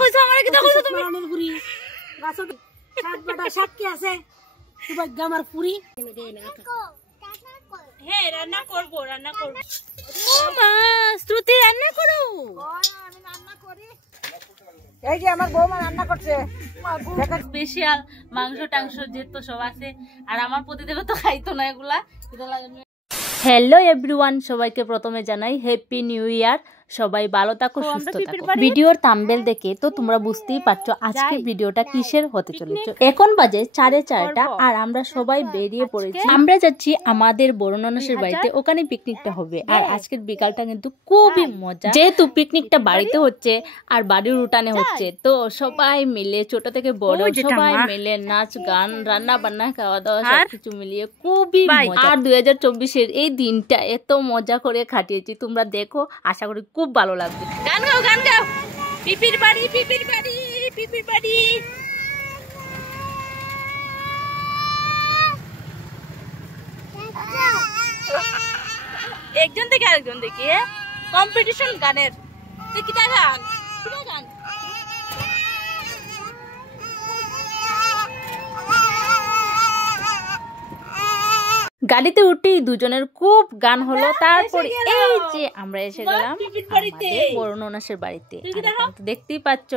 কইছো আমারে কিতা কইছো তুমি রানের পুরি গাছত শাক বাটা শাক কি আছে সুভাগ্য আমার পুরি হ্যাঁ রান্না করব ও মা শ্রুতি রান্না করো আমি রান্না করি এই যে আমার বৌমা রান্না করছে স্পেশাল মাংস টাংস যেতো সব আছে আর আমার প্রতিদেব তো খাইতো না এগুলা হ্যালো এভরিওয়ান সবাইকে প্রথমে জানাই হ্যাপি নিউ ইয়ার সবাই ভালো থাকো সুস্থ থাকো ভিডিওর থাম্বনেল দেখে তো তোমরা বুঝতেই পারছো আজকে ভিডিওটা কিসের হতে চলেছে এখন বাজে 4:30 আর আমরা সবাই বেরিয়ে পড়েছি আমরা যাচ্ছি আমাদের বড় ননসের বাড়িতে ওখানে পিকনিকটা হবে আর আজকের বিকালটা কিন্তু খুবই মজা যেহেতু পিকনিকটা বাড়িতে হচ্ছে আর বাড়ির উঠানে হচ্ছে তো সবাই মিলে ছোট থেকে বড় সবাই মিলে নাচ গান রান্না বান্না খাওয়া দাওয়া সবকিছু মিলিয়ে খুবই মজা আর 2024 এই দিনটা এত মজা করে কাটিয়েছি তোমরা দেখো আশা করি খুব ভালো লাগবে গান গাও পিপির বাড়ি একজন থেকে আরেকজন দেখি কম্পিটিশন গানের কিটা গান গাড়িতে উঠি দুজনের খুব গান হলো তারপরে এই যে আমরা এসে গেলাম বড় ননাসের বাড়িতে দেখতেই পাচ্ছ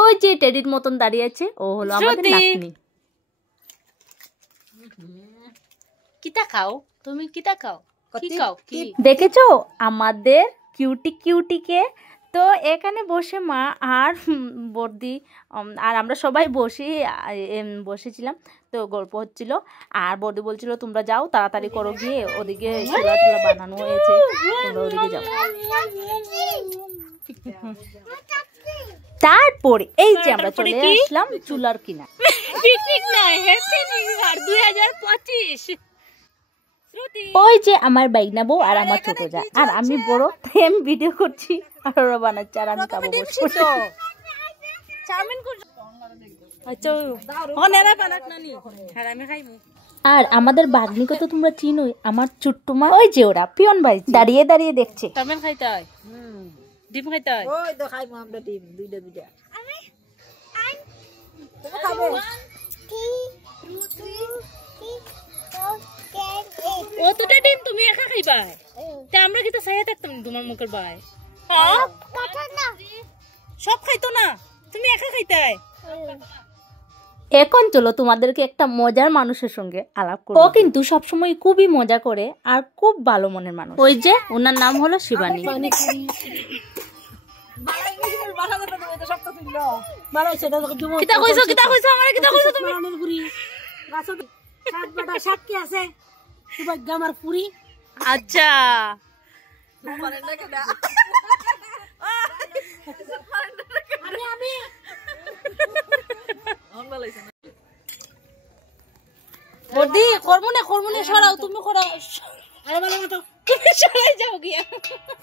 ওই যে টেডির মতন দাঁড়িয়ে আছে ও হলো আমাদের নাতনি কিটা খাও তুমি কিটা খাও দেখেছো আমাদের কিউটিকে তো এখানে বসে মা আর বর্দি আর আমরা সবাই বসেছিলাম তো গল্প হচ্ছিল আর বর্দি বলছিল তোমরা যাও তাড়াতাড়ি করো গিয়ে ওদিকে চুলা বানানো হয়েছে তোমরা ওদিকে যাও তারপরে এই যে আমরা চলে আসলাম চুলার কিনা পিকনিক নয় হ্যাপি নিউ ইয়ার 2025 ওই যে আমার বাইনা বউ আর আমার ছোট যা আর আমি বড় আমি ভিডিও করছি আর ওরা বানাচ্ছে আর আমি খাবো আর আমাদের বাগনিকে তো তোমরা চিনোই আমার ছোট্ট মা ওই যে ওরা পিয়ন ভাই দাঁড়িয়ে দাঁড়িয়ে দেখছে চাউমিন খাইতে হয় ডিম খাইতে হয় ওই তো খাইবো আমরা ডিম দুইটা অতটা ডিম তুমি একা খাইবা তা আমরা কি তো চাইয়া থাকতাম তোমার মুখের ভাই সব খাইতো না তুমি একা খাইতে এখন চলো তোমাদেরকে একটা মজার মানুষের সঙ্গে আলাপ করব ও কিন্তু সবসময় খুবই মজা করে আর খুব ভালো মনের মানুষ ওই যে ওনার নাম হলো শিবানী কিতা কইছো আমারে কিতা কইছো তুমি রানের পুরি গাছত শাক বাটা শাক কি আছে সুভাগ্য আমার পুরি আচ্ছা বর্দি কর্মনে সরাও তুমি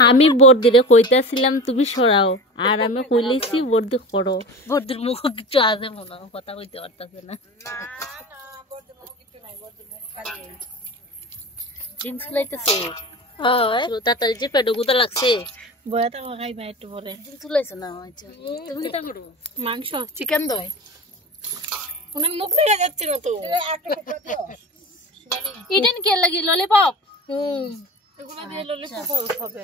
আমি বর্দিরে কইতাছিলাম তুমি সরাও আর আমি কইলেছি বর্দি করো বর্দির মুখ কিছু আছে মনে কথা কইতে পারতাছে না তাড়াতাড়ি যে পেটো গুতা লাগছে বয়াটা খাইবা একটু পরে চুলাইছো না তুমি কিটা করবো মাংস চিকেন দই ওনার মুখ দেখা যাচ্ছে না তো ইডেন কে লাগি ললিপপ এগুলা দিয়ে ললিপপ হবে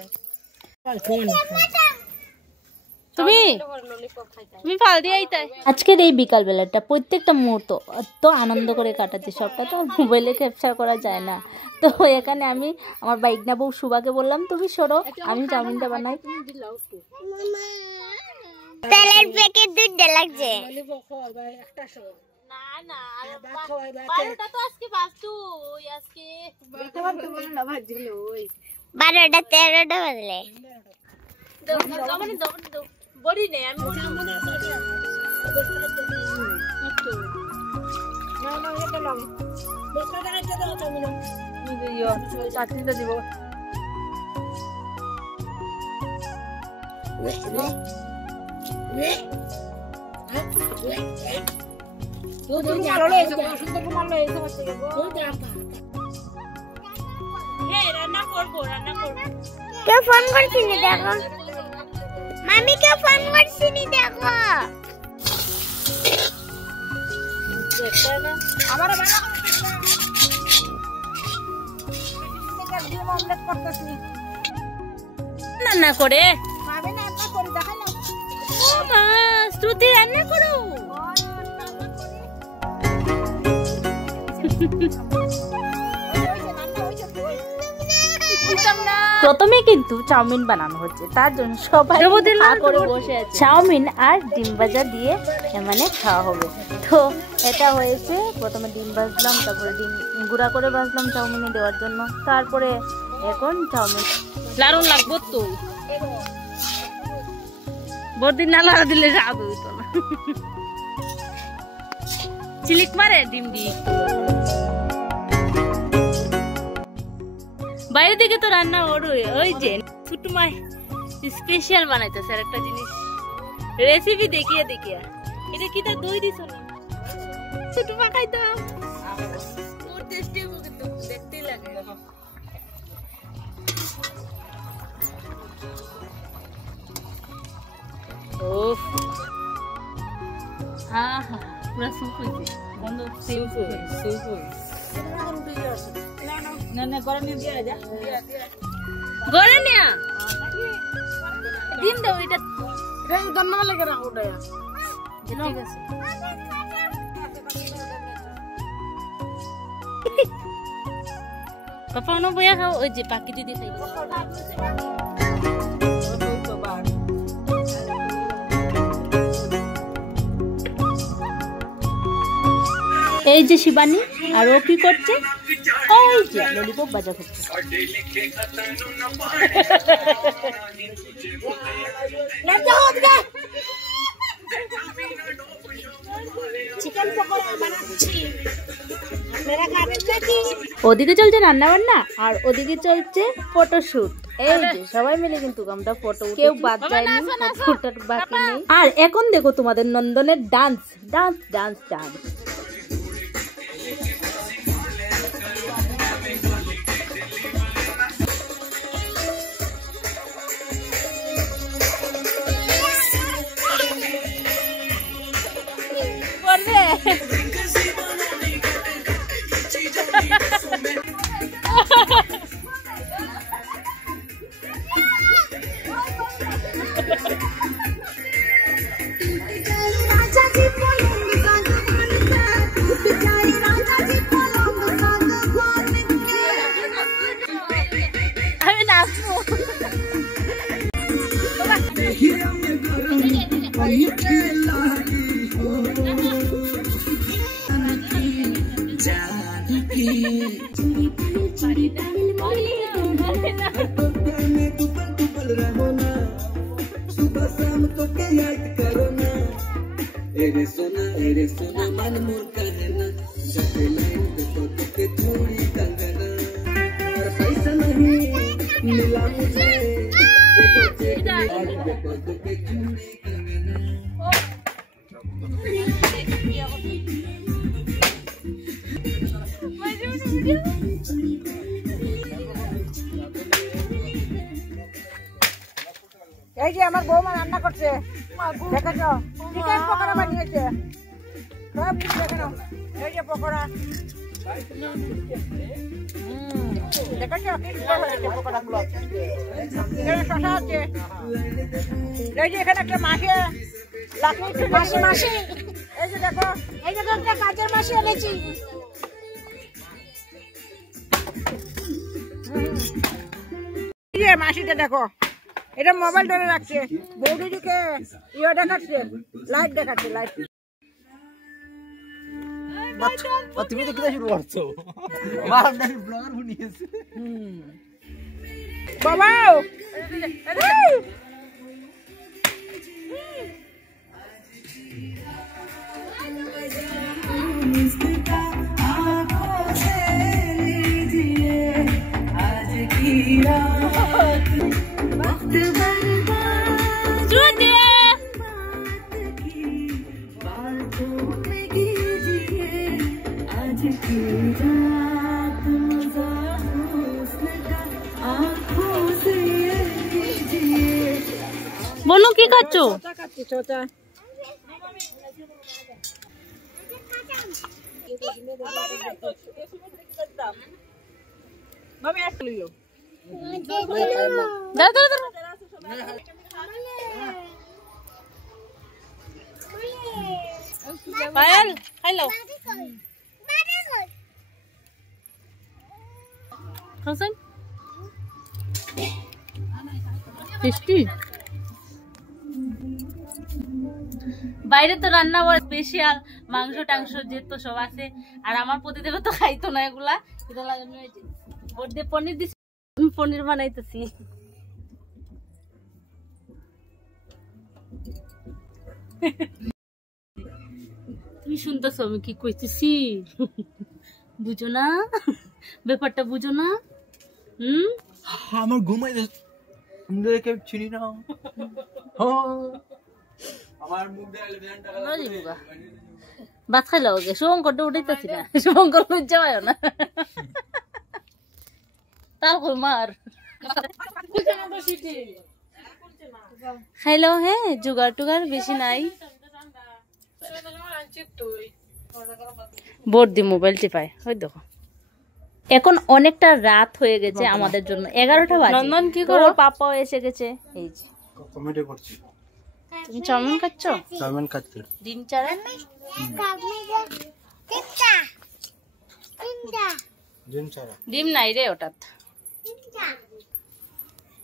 তুমি ফাল দিয়ে আইতা আজকের এই বিকাল বেলাটা প্রত্যেকটা মুহূর্ত এত আনন্দ করে কাটাচ্ছি সবটা তো মোবাইলে ক্যাপচার করা যায় না তো এখানে আমি আমার বাইক না বউ সুভাকে বললাম তুমি সরো আমি চাউমিনটা বানাই তেলের প্যাকেট দুইটা লাগছে না না বারোটা তো আজকে বাজতো ওই আজকে 12টা 13টা বাজলে বড়ি নেই আমি চাটনিটা দিব রান্না করবো। কেউ ফোন করছিনি দেখো মামি, কেউ ফোন করছিনি দেখো। আমার রান্না করে শ্রুতি রান্না করো। প্রথমে কিন্তু চাউমিন বানানো হচ্ছে, তার জন্য সবাই করে বসে আছে। চাউমিন আর ডিম ভাজা দিয়ে মানে খাওয়া হবে। তো এটা হয়েছে, প্রথমে ডিম ভাজলাম, তারপরে ডিম গুঁড়া করে ভাজলাম চাউমিনে দেওয়ার জন্য, তারপরে এখন চাউমিন লাড়ন লাগবো। তো বড়দিন না লাড়া দিলে স্বাদ হইতো না। চিলিক মারে ডিম দিয়ে। বাইরে থেকে তো রান্না ওই যে ছোট্টু মাই স্পেশাল বানাইতেছে আর একটা জিনিস, রেসিপি দেখিয়ে এটা কি তা দই দিছ না ছোট্টু মা খাইতাম। তোর টেস্টি কিন্তু দেখতেই লাগে। ওফ আহা পুরা সুপ হইছে, বন্ধ সুপ না করে নিয়ে দিয়া যা গড়ে নিয়া দিন দাও। এটা ধন্যবাদ লাগে রাখো ওটা। ঠিক আছে পাপা না বইয়া খাও, ওই যে পাখি দিদি খাই। এই যে শিবানী, আর ও কি করছে? ওই যে ললিপপ বাজা করছে। ওদিকে চলছে রান্না বান্না আর ওদিকে চলছে ফটোশুট। এই যে সবাই মিলে কিন্তু আমরা ফটো, কেউ বাদ যায়নি, ফটোটা বাকি নেই। আর এখন দেখো তোমাদের নন্দনের ডান্স ডান্স ডান্স ডান্স। আমি নাচবো। Eres una man moor kahna, jate line pe to ke thodi kangana, aur paisa nahi mila mujhe, dekho chekni aaj pe to ke chudi kangana. এই যে আমার বৌমা রান্না করছে, দেখেছো চিকেন পকোড়া বানিয়েছে, সব কিছু দেখে নাও। এই যে পকোড়া, দেখেছো কি সুন্দর হয়েছে পকোড়াগুলো। এখানে শসা আছে, এই যে এখানে একটা মাসি মাসি, এই যে দেখো, এই যে একটা কাজের মাসি এনেছি। এই যে মাসিটা দেখো, এটা মোবাইল ধরে রাখছে, বৌদিদিকে ইয়ে দেখাচ্ছে, লাইট দেখাচ্ছে, লাইট। তুমি তো কিনা শুরু করছো ব্লগার বানিয়েছে বাবা। বনু কি খাচ্ছ? চোচা খাচ্ছি, চোচা। ভাবে আসলে দাও দাও দাও। পায়েল খাইলো খাওছেন টেস্টি। বাইরে তো রান্না হয় স্পেশাল মাংস টাংস যেত সব আছে, আর আমার প্রতিদেব তো খাইতো না এগুলা। এটা লাগে আমি ওই যে বড়দে পনির দিছি, আমি পনির বানাইতেছি। তুমি শুনতেছো আমি কি কইতেছি? বুঝো না ব্যাপারটা, বুঝো না? আমার ঘুমাই দেখে চিনি না আমার মুখ দিয়ে ভাত খাইলো ওকে শুভঙ্করটা উঠাইতেছি না, শুভঙ্কর লজ্জা পায় না। তার কই মার খাইলো। হ্যাঁ জোগাড় টুগার বেশি নাই। বোর্ড দি মোবাইল টিপায় ওই দেখো। এখন অনেকটা রাত হয়ে গেছে আমাদের জন্য, 11টা বাজে। নন্দন কি করো? পাপাও এসে গেছে। এই যে কমেন্টে করছি। তুমি চাউমিন খাচ্ছ? চাউমিন খাচ্ছি। ডিম চারা ডিম নাই রে ওটাত।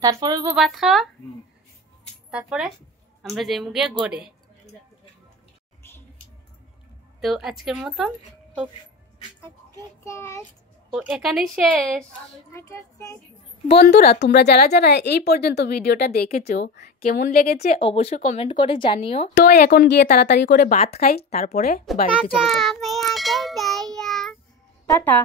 তারপরে ভাত খাওয়া, তারপরে আমরা যাই মুগে গড়ে। তো আজকের মতন ও এখানেই শেষ। বন্ধুরা তোমরা যারা যারা এই পর্যন্ত ভিডিওটা দেখেছো কেমন লেগেছে অবশ্যই কমেন্ট করে জানিও। তো এখন গিয়ে তাড়াতাড়ি করে ভাত খাই, তারপরে বাড়িতে চলে যাই। টাটা।